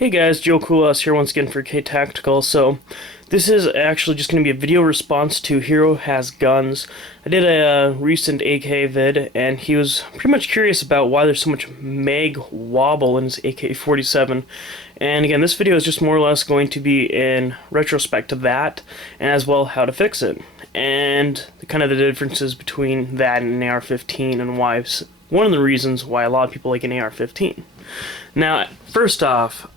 Hey guys, Joe Kulas here once again for K Tactical. So, this is actually just going to be a video response to Hero Has Guns. I did a recent AK vid, and he was pretty much curious about why there's so much Mag Wobble in his AK-47. And again, this video is just more or less going to be in retrospect to that, and as well how to fix it. And kind of the differences between that and an AR-15 and why one of the reasons why a lot of people like an AR-15. Now, first off,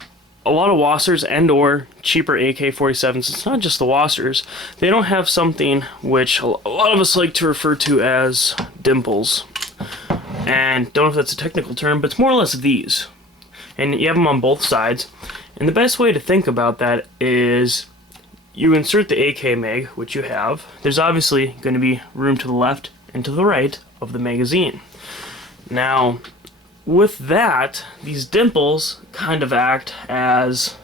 a lot of Wassers and or cheaper AK-47s, it's not just the Wassers, they don't have something which a lot of us like to refer to as dimples. And don't know if that's a technical term, but it's more or less these. And you have them on both sides. And the best way to think about that is you insert the AK mag, which you have. There's obviously going to be room to the left and to the right of the magazine. Now, with that, these dimples kind of act as,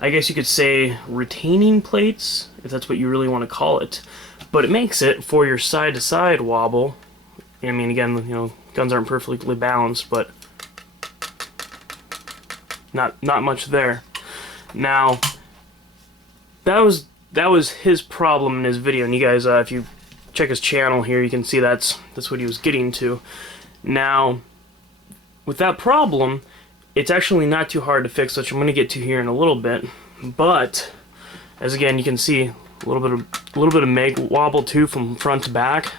I guess you could say, retaining plates, if that's what you really want to call it. But it makes it for your side-to-side wobble. I mean, again, you know, guns aren't perfectly balanced, but not much there. Now, that was his problem in his video, and you guys, if you check his channel here, you can see that's what he was getting to. Now, with that problem, it's actually not too hard to fix, which I'm going to get to here in a little bit. But as again, you can see a little bit of mag wobble too from front to back.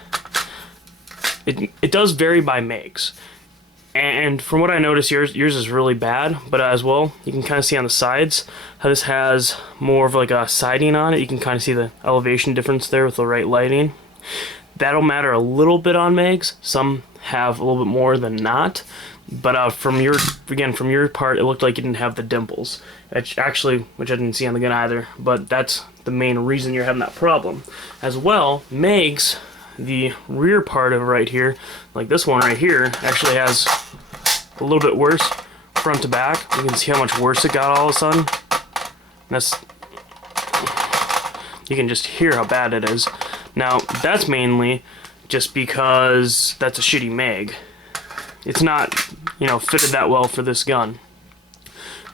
It does vary by mags, and from what I noticed, yours is really bad. But as well, you can kind of see on the sides how this has more of like a siding on it. You can kind of see the elevation difference there with the right lighting. That'll matter a little bit on mags. Some have a little bit more than not. But from your part, it looked like you didn't have the dimples. Which I didn't see on the gun either. But that's the main reason you're having that problem. As well, mags, the rear part of it right here, like this one right here, actually has a little bit worse front to back. You can see how much worse it got all of a sudden. You can just hear how bad it is. Now, that's mainly just because that's a shitty mag. It's not, you know, fitted that well for this gun.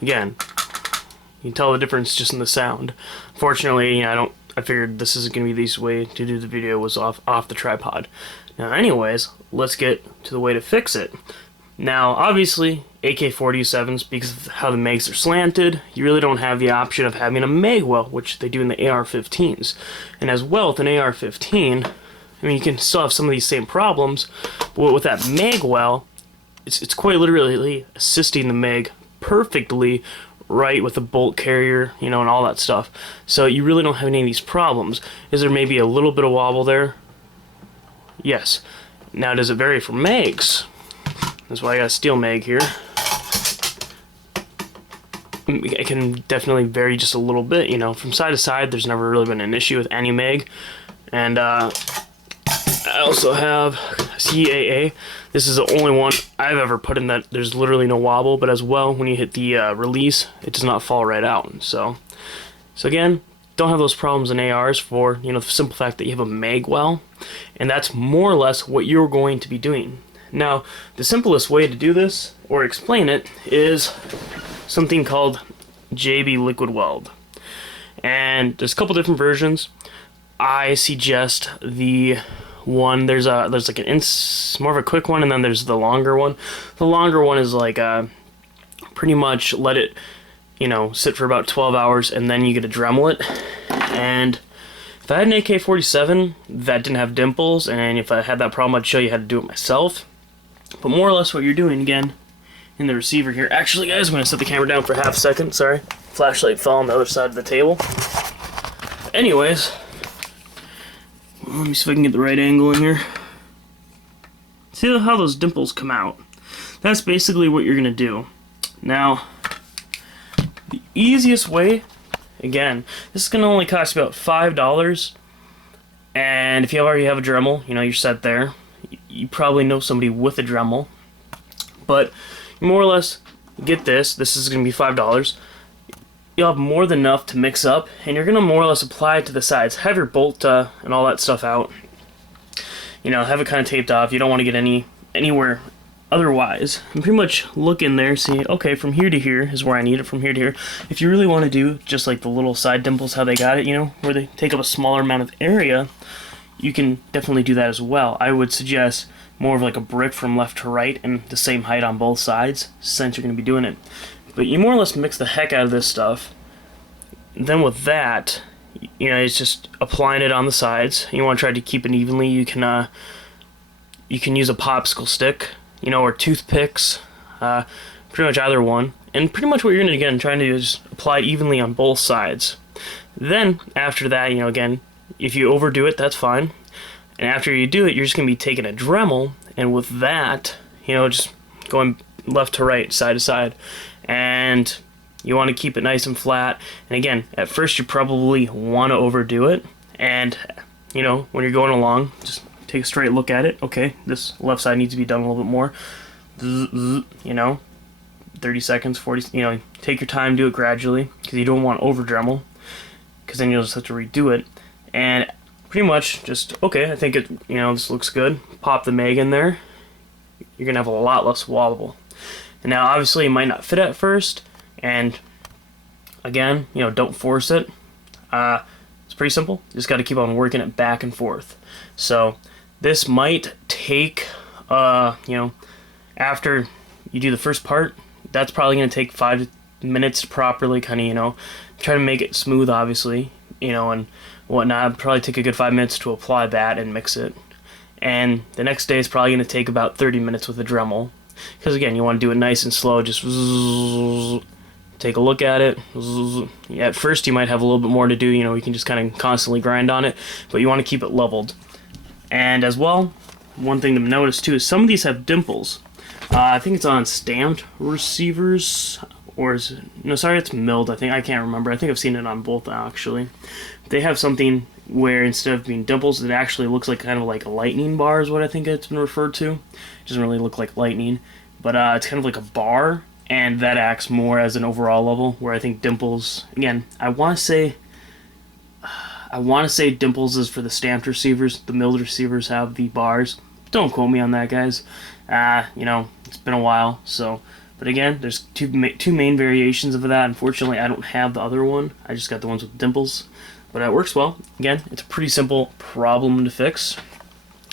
Again, you can tell the difference just in the sound. Fortunately, you know, I figured this isn't going to be the easiest way to do the video was off the tripod. Now, anyways, let's get to the way to fix it. Now, obviously, AK-47s, because of how the mags are slanted, you really don't have the option of having a mag well, which they do in the AR-15s. And as well, with an AR-15, I mean, you can still have some of these same problems, but with that mag well, it's quite literally assisting the mag perfectly right with the bolt carrier, you know, and all that stuff. So you really don't have any of these problems. Is there maybe a little bit of wobble there? Yes. Now, does it vary from mags? That's why I got a steel mag here. It can definitely vary just a little bit, you know. From side to side, there's never really been an issue with any mag. And I also have CAA. This is the only one I've ever put in that there's literally no wobble, but as well, when you hit the release, it does not fall right out. So again, don't have those problems in ARs for, you know, the simple fact that you have a mag well, and that's more or less what you're going to be doing. Now, the simplest way to do this, or explain it, is something called JB Liquid Weld. And there's a couple different versions. I suggest the one, there's like more of a quick one, and then there's the longer one. The longer one is like pretty much let it, you know, sit for about 12 hours, and then you get to Dremel it. And if I had an AK-47 that didn't have dimples, and if I had that problem, I'd show you how to do it myself. But more or less what you're doing, again, in the receiver here. Actually, guys, I'm going to set the camera down for half a second. Sorry. Flashlight fell on the other side of the table. Anyways, let me see if I can get the right angle in here. See how those dimples come out? That's basically what you're going to do. Now, the easiest way, again, this is going to only cost about $5. And if you already have a Dremel, you know, you're set there. You probably know somebody with a Dremel. But more or less, get this. This is going to be $5. You'll have more than enough to mix up, and you're going to more or less apply it to the sides. Have your bolt and all that stuff out. You know, have it kind of taped off. You don't want to get anywhere otherwise, and pretty much look in there, see, okay, from here to here is where I need it, from here to here. If you really want to do just like the little side dimples, how they got it, you know, where they take up a smaller amount of area, you can definitely do that as well. I would suggest more of like a brick from left to right and the same height on both sides, since you're going to be doing it. But you more or less mix the heck out of this stuff. Then with that, you know, it's just applying it on the sides. You want to try to keep it evenly. You can use a popsicle stick, you know, or toothpicks, pretty much either one. And pretty much what you're going to, again, trying to do is apply evenly on both sides. Then, after that, you know, again, if you overdo it, that's fine. And after you do it, you're just going to be taking a Dremel, and with that, you know, just going left to right, side to side. And you want to keep it nice and flat. And again, at first you probably want to overdo it. And, you know, when you're going along, just take a straight look at it. Okay, this left side needs to be done a little bit more. You know, 30 seconds, 40, you know, take your time, do it gradually, because you don't want over Dremel, because then you'll just have to redo it. And pretty much just, okay, I think it, you know, this looks good. Pop the mag in there. You're going to have a lot less wobble. And now, obviously, it might not fit at first, and again, you know, don't force it. It's pretty simple. You just got to keep on working it back and forth. So this might take, you know, after you do the first part, that's probably going to take 5 minutes to properly kind of, you know, try to make it smooth, obviously, you know, and whatnot. Probably take a good 5 minutes to apply that and mix it. And the next day is probably going to take about 30 minutes with a Dremel. Because again, you want to do it nice and slow, just take a look at it. Yeah, at first you might have a little bit more to do, you know, you can just kind of constantly grind on it, but you want to keep it leveled. And as well, one thing to notice too is some of these have dimples. I think it's on stamped receivers, or is it, no, sorry, it's milled, I think, I can't remember. I think I've seen it on both actually. They have something where instead of being dimples, it actually looks like kind of like a lightning bar is what I think it's been referred to. It doesn't really look like lightning, but it's kind of like a bar, and that acts more as an overall level, where I think dimples, again, I want to say dimples is for the stamped receivers. The milled receivers have the bars. Don't quote me on that, guys. You know, it's been a while, so. But again, there's two main variations of that. Unfortunately, I don't have the other one. I just got the ones with dimples. But it works well. Again, it's a pretty simple problem to fix.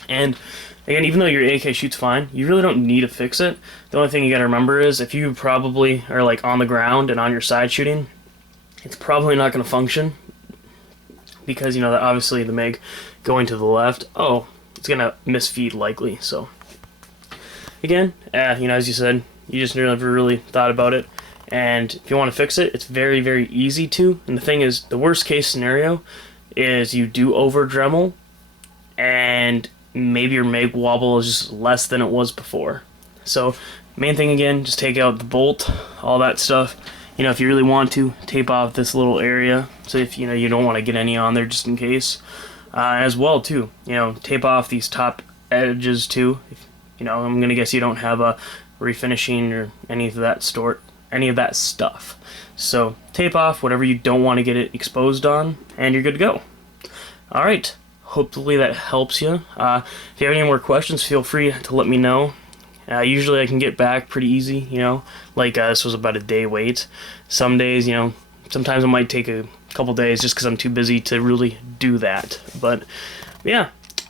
And again, even though your AK shoots fine, you really don't need to fix it. The only thing you gotta remember is if you probably are like on the ground and on your side shooting, it's probably not gonna function. Because, you know, obviously the mag going to the left, it's gonna misfeed likely. So again, you know, as you said, you just never really thought about it. And if you want to fix it, it's very, very easy to. And the thing is, the worst case scenario is you do over Dremel, and maybe your Mag Wobble is just less than it was before. So, main thing again, just take out the bolt, all that stuff. You know, if you really want to, tape off this little area. So if, you know, you don't want to get any on there just in case. As well, too, you know, tape off these top edges, too. You know, I'm going to guess you don't have a refinishing or any of that stuff. So tape off whatever you don't want to get it exposed on, and you're good to go. Alright, hopefully that helps you. If you have any more questions, feel free to let me know. Usually I can get back pretty easy, you know, like this was about a day wait. Some days, you know, sometimes it might take a couple days just because I'm too busy to really do that. But yeah,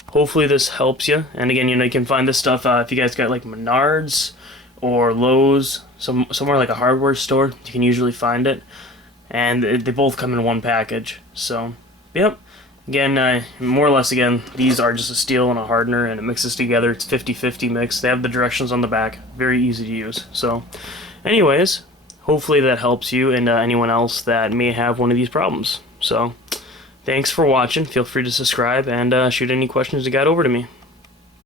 hopefully this helps you. And again, you know, you can find this stuff if you guys got like Menards or Lowe's, somewhere like a hardware store, you can usually find it. And they both come in one package. So, yep. Again, more or less, again, these are just a steel and a hardener, and it mixes together. It's 50-50 mix. They have the directions on the back. Very easy to use. So, anyways, hopefully that helps you and anyone else that may have one of these problems. So, thanks for watching. Feel free to subscribe and shoot any questions you got over to me.